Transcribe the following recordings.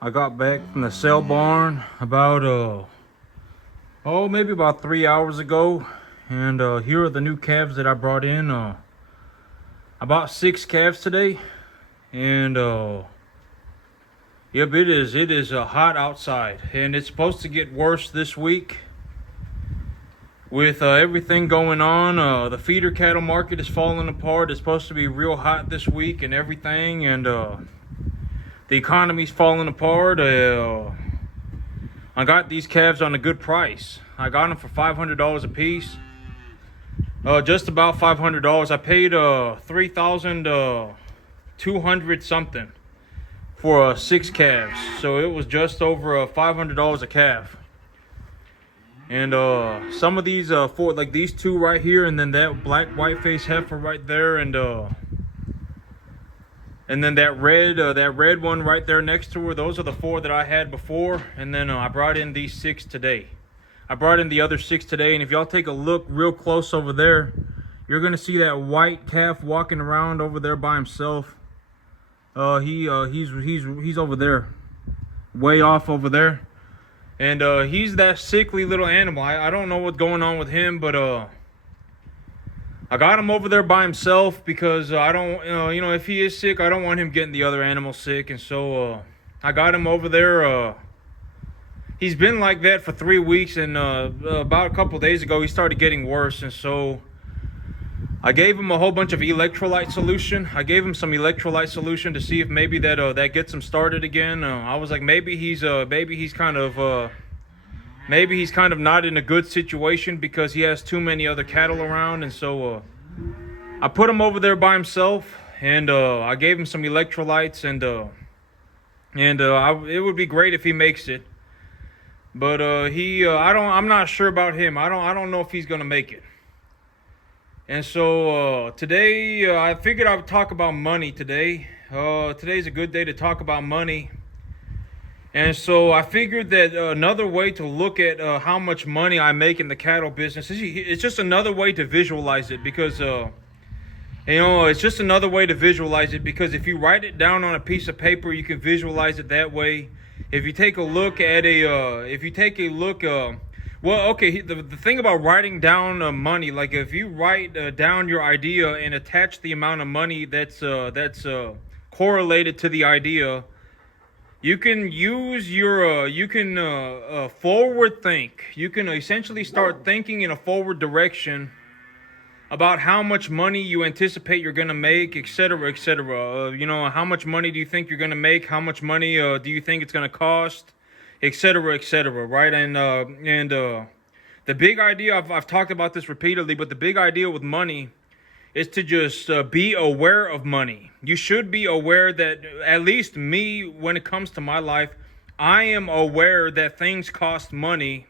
I got back from the sale barn about maybe about 3 hours ago, and here are the new calves that I brought in. About 6 calves today, and yep, it is hot outside, and it's supposed to get worse this week with everything going on. The feeder cattle market is falling apart. It's supposed to be real hot this week and everything, and the economy's falling apart. I got these calves on a good price. I got them for $500 a piece. Just about $500. I paid $3,200 something for 6 calves. So it was just over $500 a calf. And some of these four, like these two right here, and then that black white face heifer right there, and then that red one right there next to her. Those are the 4 that I had before, and then I brought in these 6 today. I brought in the other 6 today, and if y'all take a look real close over there, you're gonna see that white calf walking around over there by himself. He's over there, way off over there, and he's that sickly little animal. I don't know what's going on with him, but I got him over there by himself because I don't, if he is sick, I don't want him getting the other animals sick. And so I got him over there. He's been like that for 3 weeks, and about a couple days ago, he started getting worse. And so I gave him a whole bunch of electrolyte solution. I gave him some electrolyte solution to see if maybe that gets him started again. I was like, maybe he's kind of not in a good situation because he has too many other cattle around. And so I put him over there by himself, and I gave him some electrolytes, and it would be great if he makes it. But I'm not sure about him. I don't know if he's gonna make it. And so today I figured I would talk about money today. Today's a good day to talk about money. And so I figured that another way to look at how much money I make in the cattle business is it's just another way to visualize it, because it's just another way to visualize it, because if you write it down on a piece of paper, you can visualize it that way. If you take a look at the thing about writing down money, like if you write down your idea and attach the amount of money that's correlated to the idea, you can use your forward think. You can essentially start thinking in a forward direction about how much money you anticipate you're going to make, etc., etc. How much money do you think you're going to make? How much money do you think it's going to cost, etc., etc., right? And the big idea, I've talked about this repeatedly, but the big idea with money is to just be aware of money. You should be aware that, at least me, when it comes to my life, I am aware that things cost money,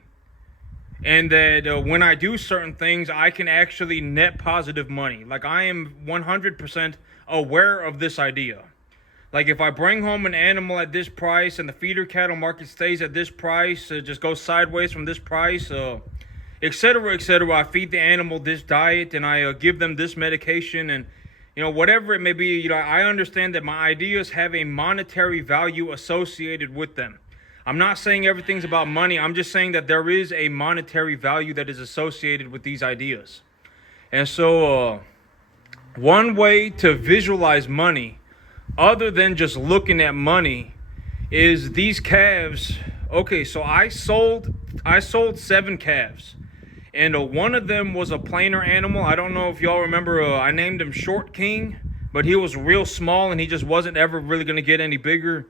and that when I do certain things, I can actually net positive money. Like, I am 100% aware of this idea. Like, if I bring home an animal at this price and the feeder cattle market stays at this price, just goes sideways from this price, etc., etc., I feed the animal this diet, and I give them this medication, and whatever it may be. I understand that my ideas have a monetary value associated with them. I'm not saying everything's about money. I'm just saying that there is a monetary value that is associated with these ideas. And so one way to visualize money, other than just looking at money, is these calves. Okay, so I sold 7 calves. And one of them was a plainer animal. I don't know if y'all remember, I named him Short King, but he was real small, and he just wasn't ever really going to get any bigger.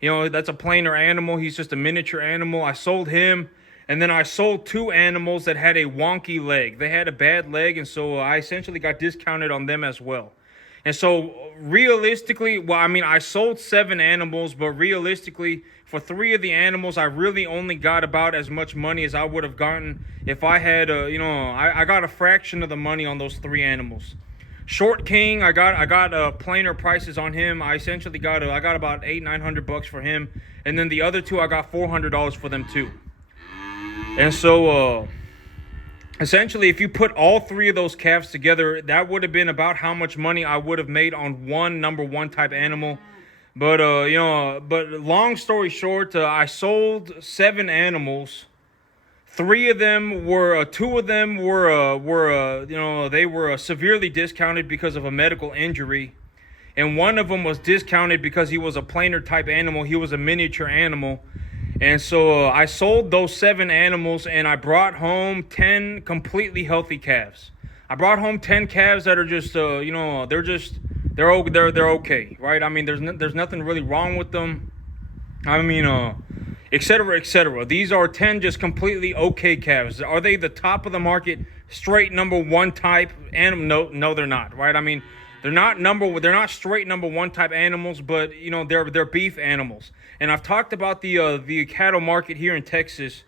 That's a plainer animal. He's just a miniature animal. I sold him, and then I sold 2 animals that had a wonky leg. They had a bad leg, and so I essentially got discounted on them as well. And so realistically, I sold 7 animals, but realistically, for 3 of the animals, I really only got about as much money as I would have gotten if I had, I got a fraction of the money on those 3 animals. Short King, I got plainer prices on him. I essentially got about $800-900 for him, and then the other 2 I got $400 for them too. And so essentially, if you put all 3 of those calves together, that would have been about how much money I would have made on one number 1 type animal. But but long story short, I sold 7 animals. Three of them were, two of them were they were severely discounted because of a medical injury, and one of them was discounted because he was a planer type animal. He was a miniature animal, and so I sold those 7 animals, and I brought home 10 completely healthy calves. I brought home 10 calves that are just they're okay, right? I mean, there's nothing really wrong with them. I mean, et cetera, et cetera. These are 10 just completely okay calves. Are they the top of the market, straight number one type animal? No, they're not, right? I mean, they're not straight number one type animals, but they're beef animals. And I've talked about the cattle market here in Texas.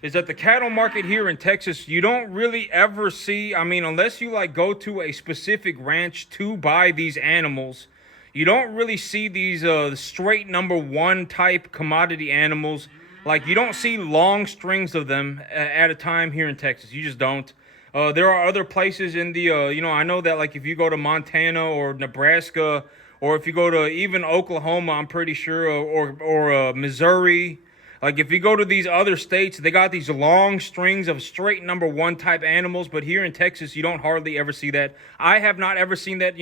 Is that the cattle market here in Texas, you don't really ever see, I mean, unless you like go to a specific ranch to buy these animals, you don't really see these straight number one type commodity animals. Like, you don't see long strings of them at a time here in Texas. You just don't. There are other places in the, I know that like if you go to Montana or Nebraska, or if you go to even Oklahoma, I'm pretty sure, or Missouri. Like if you go to these other states, they got these long strings of straight number one type animals. But here in Texas, you don't hardly ever see that. I have not ever seen that.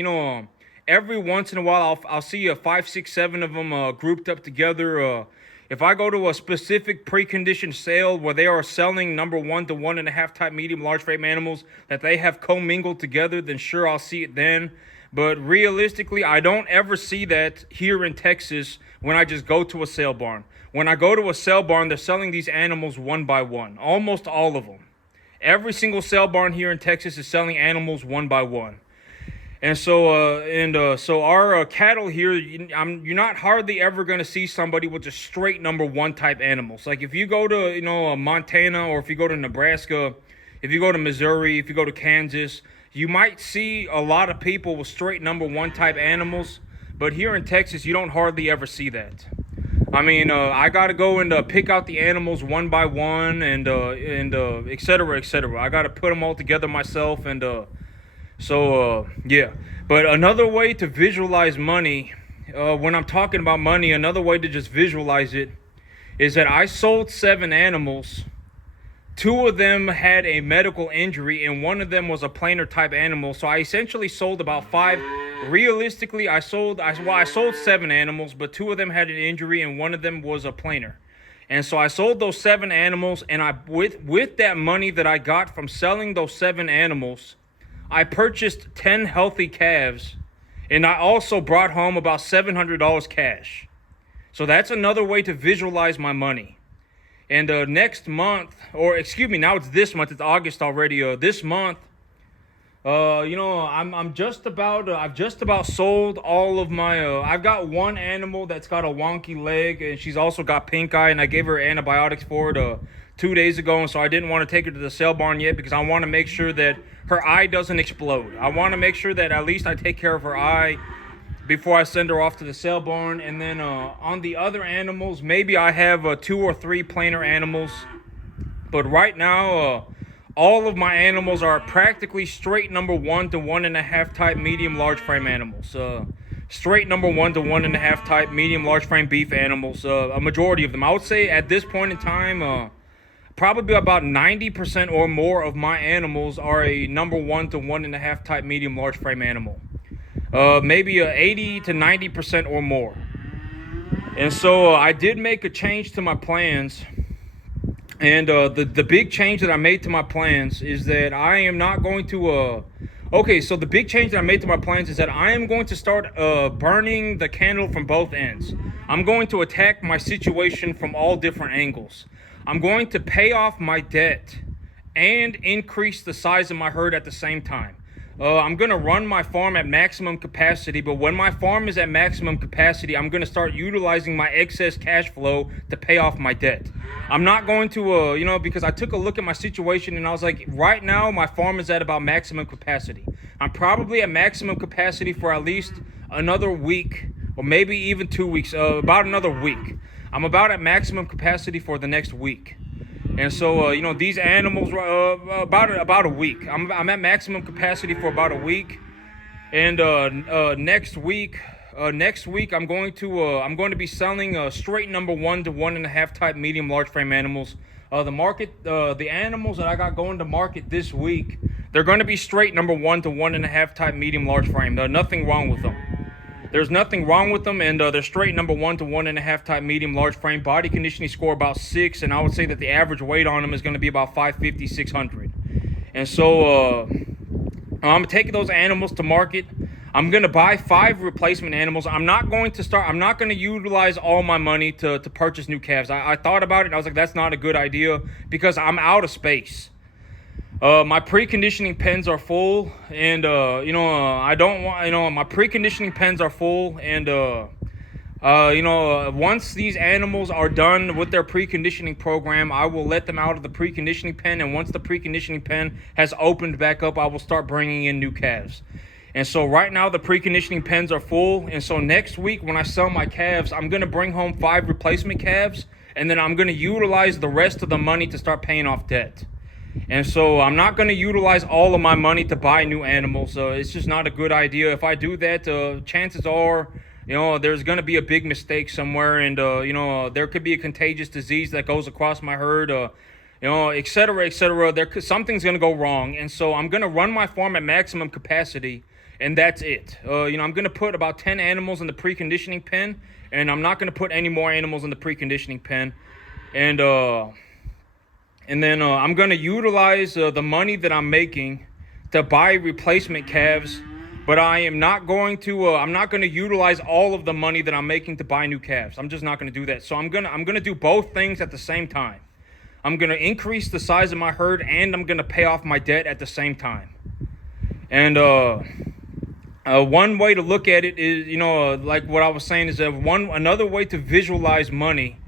Every once in a while, I'll see 5, 6, 7 of them grouped up together. If I go to a specific preconditioned sale where they are selling number 1 to 1.5 type medium large frame animals that they have commingled together, then sure, I'll see it then. But realistically, I don't ever see that here in Texas when I just go to a sale barn. When I go to a sale barn, they're selling these animals one by one, almost all of them. Every single sale barn here in Texas is selling animals one by one. And so our cattle here, you're not hardly ever going to see somebody with just straight number one type animals. Like if you go to Montana, or if you go to Nebraska, if you go to Missouri, if you go to Kansas, you might see a lot of people with straight number one type animals. But here in Texas, you don't hardly ever see that. I mean, I got to go and pick out the animals one by one, and et cetera, et cetera. I got to put them all together myself, and yeah. But another way to visualize money, when I'm talking about money, another way to just visualize it is that I sold 7 animals. 2 of them had a medical injury, and 1 of them was a planer type animal. So I essentially sold about 5. Realistically, I sold 7 animals, but 2 of them had an injury, and 1 of them was a planer. And so I sold those 7 animals, and with that money that I got from selling those 7 animals, I purchased 10 healthy calves, and I also brought home about $700 cash. So that's another way to visualize my money. And next month, or excuse me, now it's this month, it's August already. This month, I've just about sold all of my, I've got 1 animal that's got a wonky leg, and she's also got pink eye, and I gave her antibiotics for it 2 days ago, and so I didn't want to take her to the sale barn yet because I want to make sure that her eye doesn't explode. I want to make sure that at least I take care of her eye before I send her off to the sale barn. And then on the other animals, maybe I have 2 or 3 planer animals. But right now, all of my animals are practically straight number 1 to 1.5 type medium large frame animals. Straight number 1 to 1.5 type medium large frame beef animals. A majority of them. I would say at this point in time, probably about 90% or more of my animals are a number 1 to 1.5 type medium large frame animal. Maybe 80 to 90% or more. And so I did make a change to my plans. And the big change that I made to my plans is that I am not going to... so the big change that I made to my plans is that I am going to start burning the candle from both ends. I'm going to attack my situation from all different angles. I'm going to pay off my debt and increase the size of my herd at the same time. I'm going to run my farm at maximum capacity, but when my farm is at maximum capacity, I'm going to start utilizing my excess cash flow to pay off my debt. I'm not going to, because I took a look at my situation and I was like, right now my farm is at about maximum capacity. I'm probably at maximum capacity for at least another week, or maybe even 2 weeks, about another week. I'm about at maximum capacity for the next week. And so, these animals, about a week. I'm at maximum capacity for about a week. And next week, next week I'm going to be selling straight number 1 to 1.5 type medium large frame animals. The animals that I got going to market this week, they're going to be straight number 1 to 1.5 type medium large frame. There's nothing wrong with them. There's nothing wrong with them, and they're straight number 1 to 1.5 type medium large frame. Body conditioning score about 6, and I would say that the average weight on them is going to be about 550, 600. And so I'm taking those animals to market. I'm going to buy 5 replacement animals. I'm not going to utilize all my money to purchase new calves. I thought about it, and I was like, that's not a good idea because I'm out of space. My preconditioning pens are full, and I don't want, my preconditioning pens are full, and once these animals are done with their preconditioning program, I will let them out of the preconditioning pen, and once the preconditioning pen has opened back up, I will start bringing in new calves. And so right now the preconditioning pens are full, and so next week when I sell my calves, I'm going to bring home 5 replacement calves, and then I'm going to utilize the rest of the money to start paying off debt. And so I'm not going to utilize all of my money to buy new animals. It's just not a good idea. If I do that, chances are, there's going to be a big mistake somewhere, and there could be a contagious disease that goes across my herd, et cetera, et cetera. Something's going to go wrong, and so I'm going to run my farm at maximum capacity, and that's it. I'm going to put about 10 animals in the preconditioning pen, and I'm not going to put any more animals in the preconditioning pen, and then I'm going to utilize the money that I'm making to buy replacement calves, but I'm not going to utilize all of the money that I'm making to buy new calves. I'm just not going to do that. So I'm going to do both things at the same time. I'm going to increase the size of my herd, and I'm going to pay off my debt at the same time. And one way to look at it is, like what I was saying, is another way to visualize money.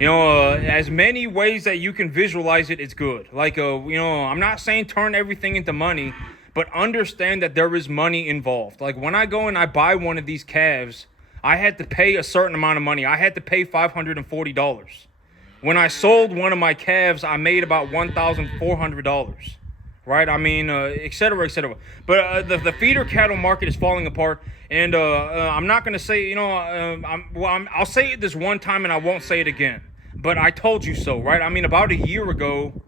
As many ways that you can visualize it, it's good. Like, I'm not saying turn everything into money, but understand that there is money involved. Like, when I go and I buy one of these calves, I had to pay a certain amount of money. I had to pay $540. When I sold one of my calves, I made about $1,400. Right? I mean, et cetera, et cetera. But the feeder cattle market is falling apart. And I'm not going to say, I'll say it this one time and I won't say it again. But I told you so, right? I mean, about a year ago,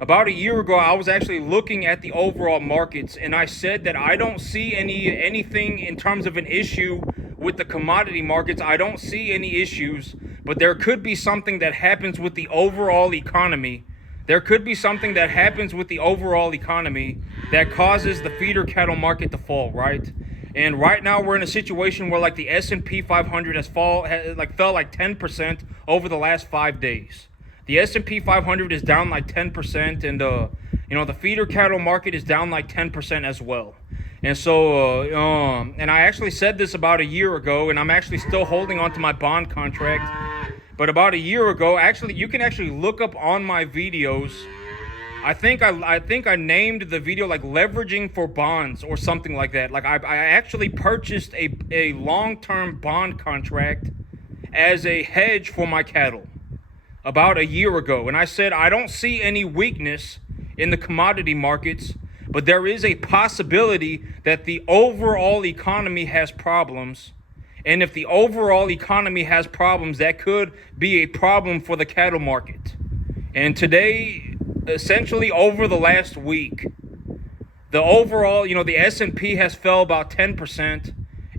I was actually looking at the overall markets, and I said that I don't see anything in terms of an issue with the commodity markets. I don't see any issues, but there could be something that happens with the overall economy. There could be something that happens with the overall economy that causes the feeder cattle market to fall, right? And right now we're in a situation where like the S&P 500 fell like 10% over the last 5 days. The S&P 500 is down like 10%, and the feeder cattle market is down like 10% as well. And so and I actually said this about a year ago, and I'm actually still holding on to my bond contract. But about a year ago, actually, you can actually look up on my videos. I think I named the video like leveraging for bonds or something like that. Like I actually purchased a long-term bond contract as a hedge for my cattle about a year ago. And I said, I don't see any weakness in the commodity markets, but there is a possibility that the overall economy has problems. And if the overall economy has problems, that could be a problem for the cattle market. And today, essentially over the last week, the overall, the S&P has fell about 10%,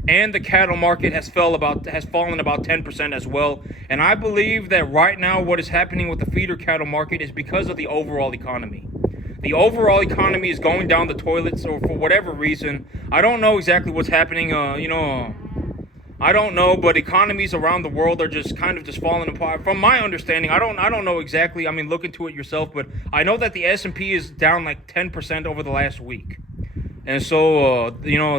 and the cattle market has fallen about 10% as well. And I believe that right now what is happening with the feeder cattle market is because of the overall economy. The overall economy is going down the toilet, so for whatever reason, I don't know exactly what's happening, I don't know, but economies around the world are just falling apart. From my understanding, I don't know exactly. I mean, look into it yourself, but I know that the S&P is down like 10% over the last week. And so,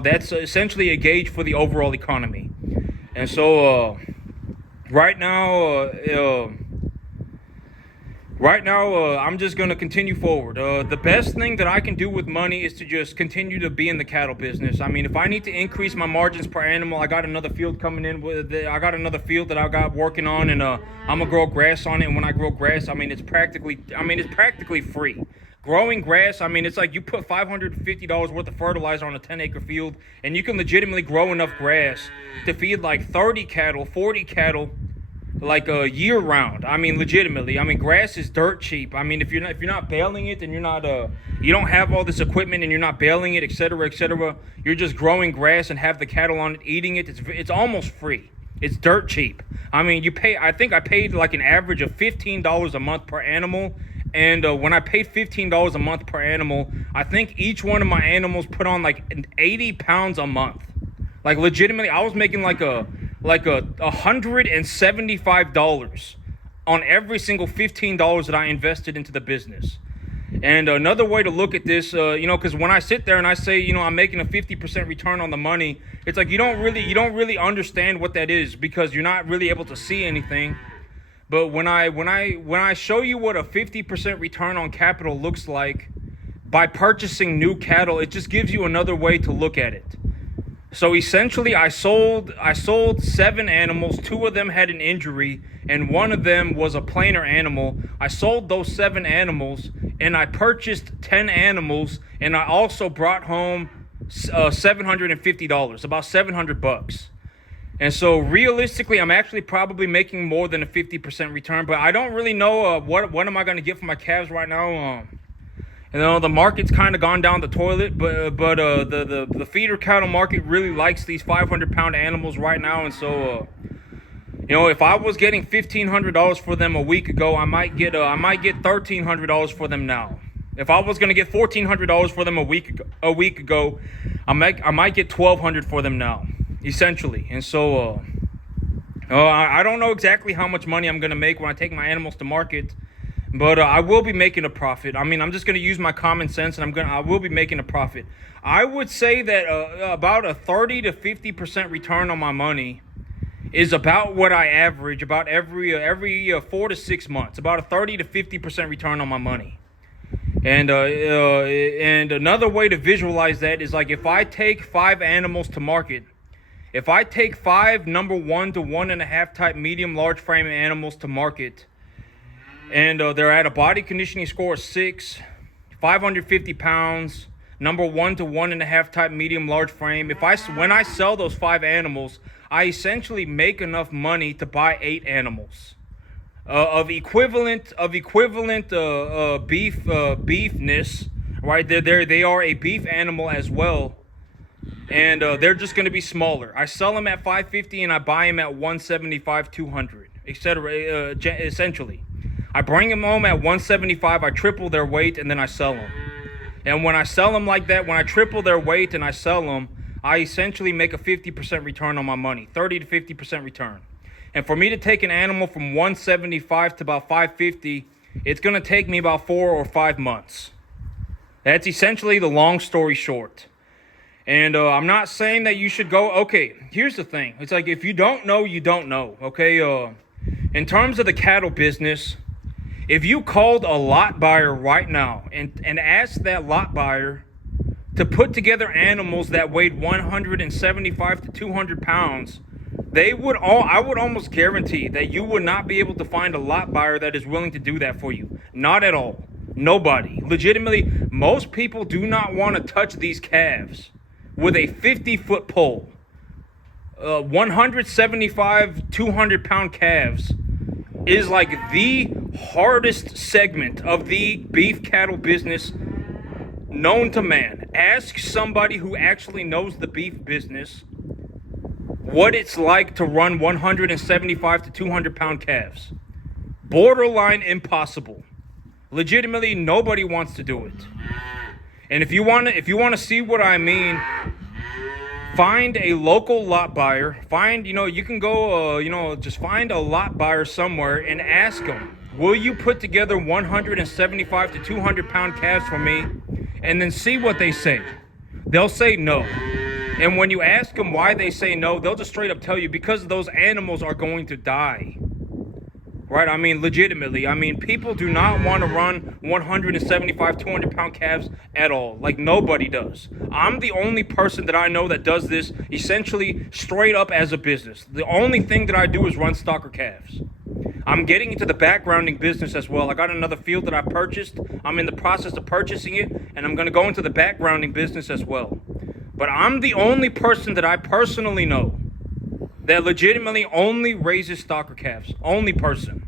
that's essentially a gauge for the overall economy. And so, right now, I'm just going to continue forward. The best thing that I can do with money is to just continue to be in the cattle business. I mean, if I need to increase my margins per animal, I got another field coming in. I got another field that I got working on, and I'm going to grow grass on it. And when I grow grass, it's practically free. Growing grass, I mean, it's like you put $550 worth of fertilizer on a 10-acre field, and you can legitimately grow enough grass to feed like 30 cattle, 40 cattle, like a year round. I mean, legitimately. I mean, grass is dirt cheap. I mean, if you're not baling it and you don't have all this equipment and you're not baling it, etc., etc., you're just growing grass and have the cattle on it eating it. It's almost free. It's dirt cheap. I mean, I think I paid like an average of $15 a month per animal. And when I paid $15 a month per animal, I think each one of my animals put on like 80 pounds a month. Like legitimately, I was making like a $175 on every single $15 that I invested into the business. And another way to look at this, because when I sit there and I say, I'm making a 50% return on the money, it's like you don't really understand what that is because you're not really able to see anything. But when I show you what a 50% return on capital looks like by purchasing new cattle, it just gives you another way to look at it. So essentially, I sold 7 animals. 2 of them had an injury, and 1 of them was a planer animal. I sold those 7 animals, and I purchased 10 animals, and I also brought home $750, about $700. And so realistically, I'm actually probably making more than a 50% return, but I don't really know what am I going to get for my calves right now. The market's kind of gone down the toilet, but the feeder cattle market really likes these 500-pound animals right now, and so if I was getting $1,500 for them a week ago, I might get $1,300 for them now. If I was gonna get $1,400 for them a week ago, I might get $1,200 for them now, essentially. And so I don't know exactly how much money I'm gonna make when I take my animals to market. But I will be making a profit. I mean, I'm just going to use my common sense, and I will be making a profit. I would say that about a 30 to 50% return on my money is about what I average about every 4 to 6 months. About a 30 to 50% return on my money. And another way to visualize that is like if I take 5 animals to market. If I take 5 number 1 to 1.5 type medium large frame animals to market, and they're at a body conditioning score of 6, 550 pounds, number 1 to 1.5 type medium large frame. When I sell those 5 animals, I essentially make enough money to buy 8 animals of equivalent beefness. Right, they are a beef animal as well, and they're just going to be smaller. I sell them at 550 and I buy them at 175, 200, etc. Essentially. I bring them home at 175, I triple their weight, and then I sell them. And when I sell them like that, when I triple their weight and I sell them, I essentially make a 50% return on my money, 30 to 50% return. And for me to take an animal from 175 to about 550, it's going to take me about 4 or 5 months. That's essentially the long story short. And I'm not saying that you should go, okay, here's the thing. It's like if you don't know, you don't know, okay? In terms of the cattle business, if you called a lot buyer right now and asked that lot buyer to put together animals that weighed 175 to 200 pounds, I would almost guarantee that you would not be able to find a lot buyer that is willing to do that for you. Not at all. Nobody. Legitimately, most people do not want to touch these calves with a 50-foot pole. 175, 200-pound calves is like the hardest segment of the beef cattle business known to man. Ask somebody who actually knows the beef business what it's like to run 175 to 200 pound calves. Borderline impossible. Legitimately, nobody wants to do it. And if you want to see what I mean, find a local lot buyer. You can go, just find a lot buyer somewhere and ask them, will you put together 175 to 200 pound calves for me? And then see what they say. They'll say no. And when you ask them why they say no, they'll just straight up tell you because those animals are going to die. Right? I mean, legitimately. I mean, people do not want to run 175, 200 pound calves at all. Like, nobody does. I'm the only person that I know that does this essentially straight up as a business. The only thing that I do is run stocker calves. I'm getting into the backgrounding business as well. I got another field that I purchased. I'm in the process of purchasing it, and I'm going to go into the backgrounding business as well. But I'm the only person that I personally know that legitimately only raises stocker calves. Only person.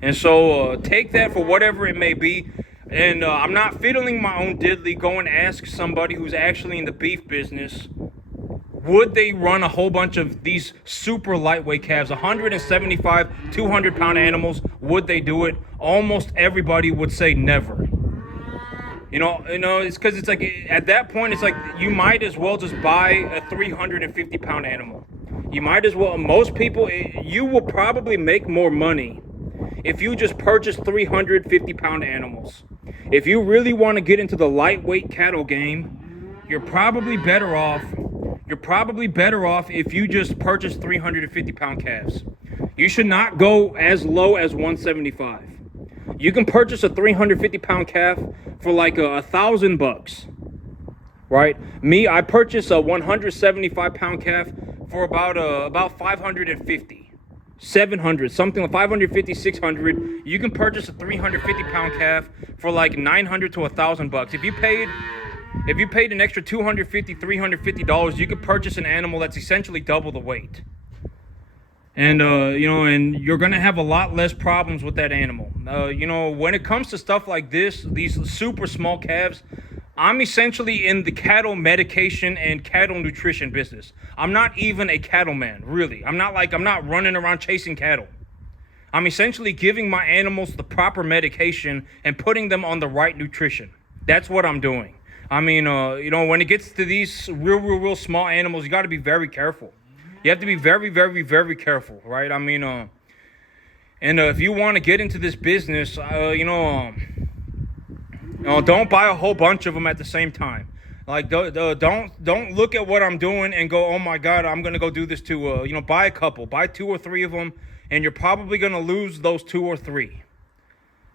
And so take that for whatever it may be. And I'm not fiddling my own diddly. Go and ask somebody who's actually in the beef business. Would they run a whole bunch of these super lightweight calves, 175, 200-pound animals? Would they do it? Almost everybody would say never. You know, it's because it's like at that point, it's like you might as well just buy a 350-pound animal. You might as well. Most people, you will probably make more money if you just purchase 350-pound animals. If you really want to get into the lightweight cattle game, you're probably better off if you just purchase 350-pound calves. You should not go as low as 175. You can purchase a 350-pound calf for like $1,000, right? Me, I purchased a 175-pound calf for about 550. 700, something like 550, 600. You can purchase a 350-pound calf for like 900 to $1,000. If you paid an extra $250, $350, you could purchase an animal that's essentially double the weight. And and you're gonna have a lot less problems with that animal. When it comes to stuff like this, these super small calves, I'm essentially in the cattle medication and cattle nutrition business. I'm not even a cattleman, really. I'm not running around chasing cattle. I'm essentially giving my animals the proper medication and putting them on the right nutrition. That's what I'm doing. I mean, when it gets to these real small animals, you got to be very careful. You have to be very, very, very careful, right? I mean, if you want to get into this business, don't buy a whole bunch of them at the same time. Like, don't look at what I'm doing and go, oh my God, I'm gonna go do this too. Buy a couple, buy 2 or 3 of them, and you're probably gonna lose those 2 or 3.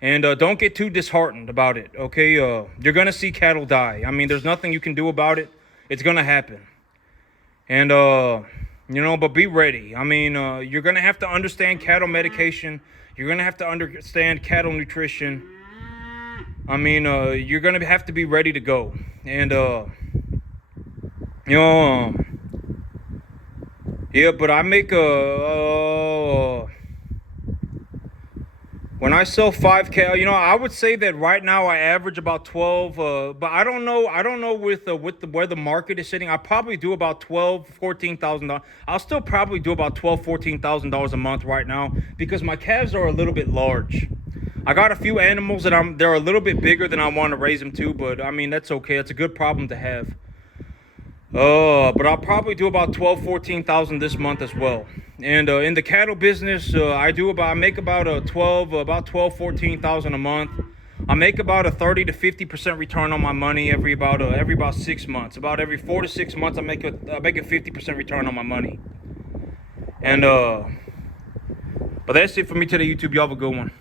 And don't get too disheartened about it, okay? You're gonna see cattle die. I mean, there's nothing you can do about it. It's gonna happen. And but be ready. I mean, you're gonna have to understand cattle medication. You're gonna have to understand cattle nutrition. I mean, you're going to have to be ready to go. And, yeah, but I make when I sell 5K, I would say that right now I average about 12, but I don't know with where the market is sitting. I probably do about $14,000. I'll still probably do about $14,000 a month right now because my calves are a little bit large. I got a few animals that they're a little bit bigger than I want to raise them to, but I mean, that's okay. It's a good problem to have. But I'll probably do about 14,000 this month as well. And in the cattle business, I make about 14,000 a month. I make about a 30 to 50% return on my money every about 6 months. About every 4 to 6 months, I make a 50% return on my money. And but that's it for me today, YouTube. Y'all have a good one.